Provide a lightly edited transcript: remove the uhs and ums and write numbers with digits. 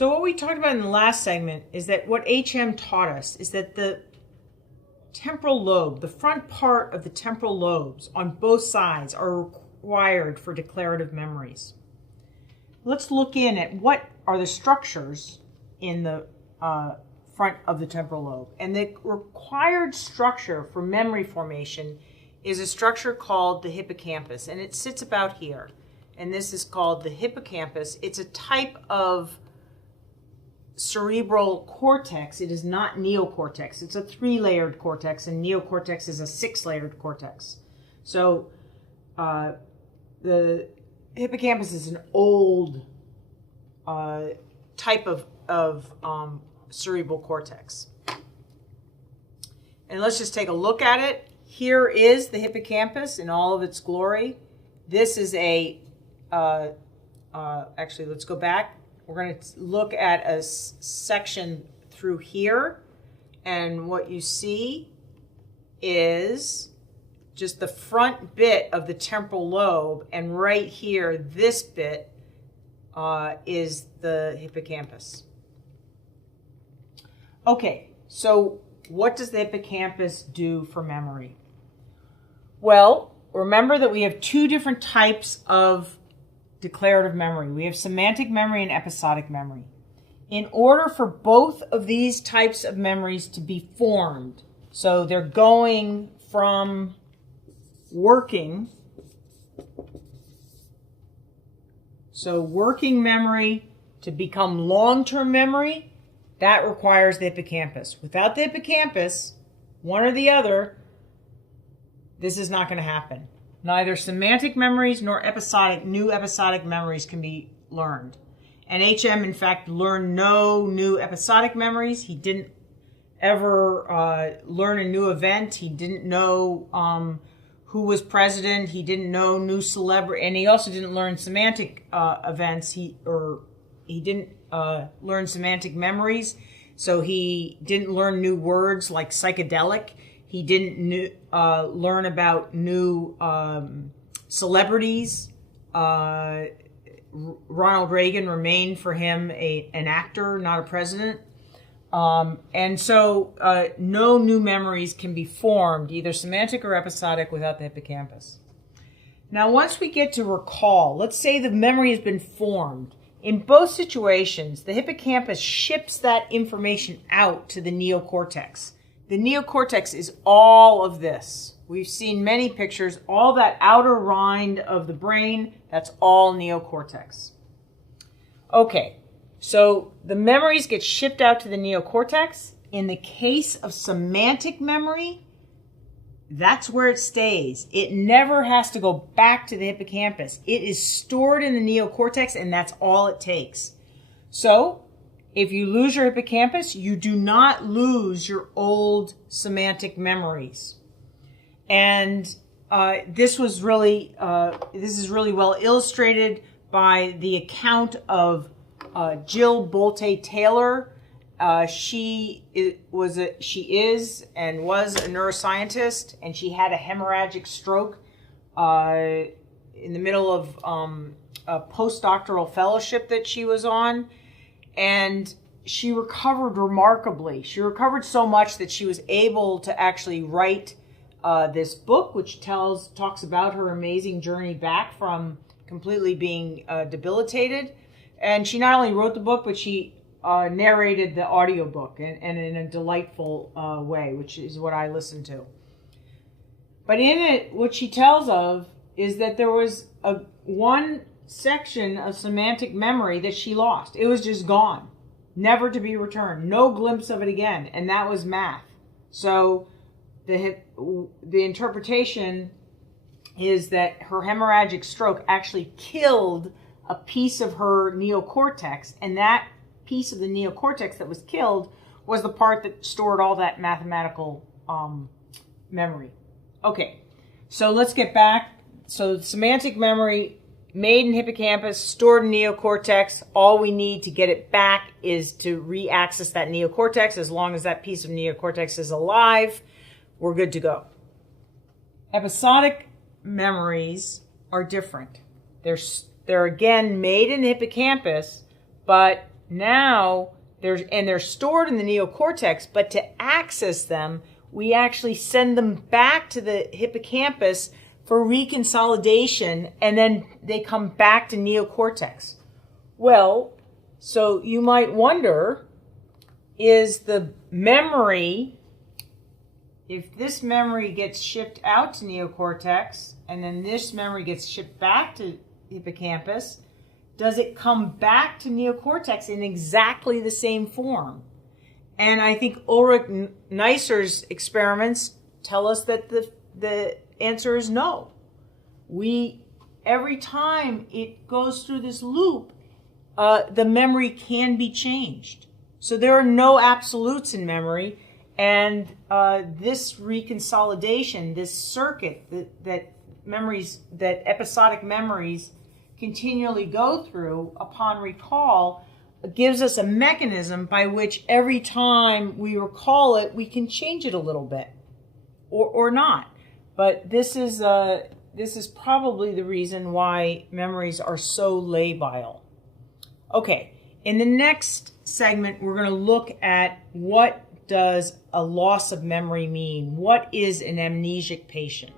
So what we talked about in the last segment is that what HM taught us is that the temporal lobe, the front part of the temporal lobes on both sides, are required for declarative memories. Let's look in at what are the structures in the front of the temporal lobe. And the required structure for memory formation is a structure called the hippocampus, and it sits about here. And this is called the hippocampus. It's a type of cerebral cortex. It is not neocortex. It's a 3-layered cortex, and neocortex is a 6-layered cortex. So the hippocampus is an old type of cerebral cortex. And let's just take a look at it. Here is the hippocampus in all of its glory. This is a, actually, let's go back. We're going to look at a section through here, and what you see is just the front bit of the temporal lobe, and right here, this bit is the hippocampus. Okay, so what does the hippocampus do for memory? Well, remember that we have two different types of declarative memory. We have semantic memory and episodic memory. In order for both of these types of memories to be formed, so they're going from working memory to become long-term memory, that requires the hippocampus. Without the hippocampus, one or the other, this is not going to happen. Neither semantic memories nor new episodic memories can be learned. And HM, in fact, learned no new episodic memories. He didn't ever learn a new event. He didn't know who was president. He didn't know new celebrity. And he also didn't learn semantic events. He didn't learn semantic memories. So he didn't learn new words like psychedelic. He didn't learn about new celebrities. Ronald Reagan remained for him an actor, not a president. And so no new memories can be formed, either semantic or episodic, without the hippocampus. Now, once we get to recall, let's say the memory has been formed. In both situations, the hippocampus ships that information out to the neocortex. The neocortex is all of this. We've seen many pictures. All that outer rind of the brain, that's all neocortex. Okay, so the memories get shipped out to the neocortex. In the case of semantic memory, that's where it stays. It never has to go back to the hippocampus. It is stored in the neocortex, and that's all it takes. So, if you lose your hippocampus, you do not lose your old semantic memories. And this is really well illustrated by the account of Jill Bolte Taylor. She is and was a neuroscientist, and she had a hemorrhagic stroke in the middle of a postdoctoral fellowship that she was on. And she recovered remarkably. She recovered so much that she was able to actually write this book, which talks about her amazing journey back from completely being debilitated. And she not only wrote the book, but she narrated the audiobook and in a delightful way, which is what I listened to. But in it, what she tells of is that there was one section of semantic memory that she lost. It was just gone, never to be returned, no glimpse of it again, and that was math. So the interpretation is that her hemorrhagic stroke actually killed a piece of her neocortex, and that piece of the neocortex that was killed was the part that stored all that mathematical memory. Okay, so let's get back. So semantic memory made in hippocampus, stored in neocortex. All we need to get it back is to re-access that neocortex. As long as that piece of neocortex is alive, we're good to go. Episodic memories are different. They're again made in the hippocampus, but now they're stored in the neocortex, but to access them, we actually send them back to the hippocampus for reconsolidation, and then they come back to neocortex. Well, so you might wonder, is the memory, if this memory gets shipped out to neocortex, and then this memory gets shipped back to hippocampus, does it come back to neocortex in exactly the same form? And I think Ulrich Neisser's experiments tell us that the answer is no. Every time it goes through this loop, the memory can be changed. So there are no absolutes in memory, and this reconsolidation, this circuit that episodic memories continually go through upon recall, gives us a mechanism by which every time we recall it, we can change it a little bit, or not. But this is probably the reason why memories are so labile. Okay, in the next segment, we're going to look at what does a loss of memory mean? What is an amnesic patient?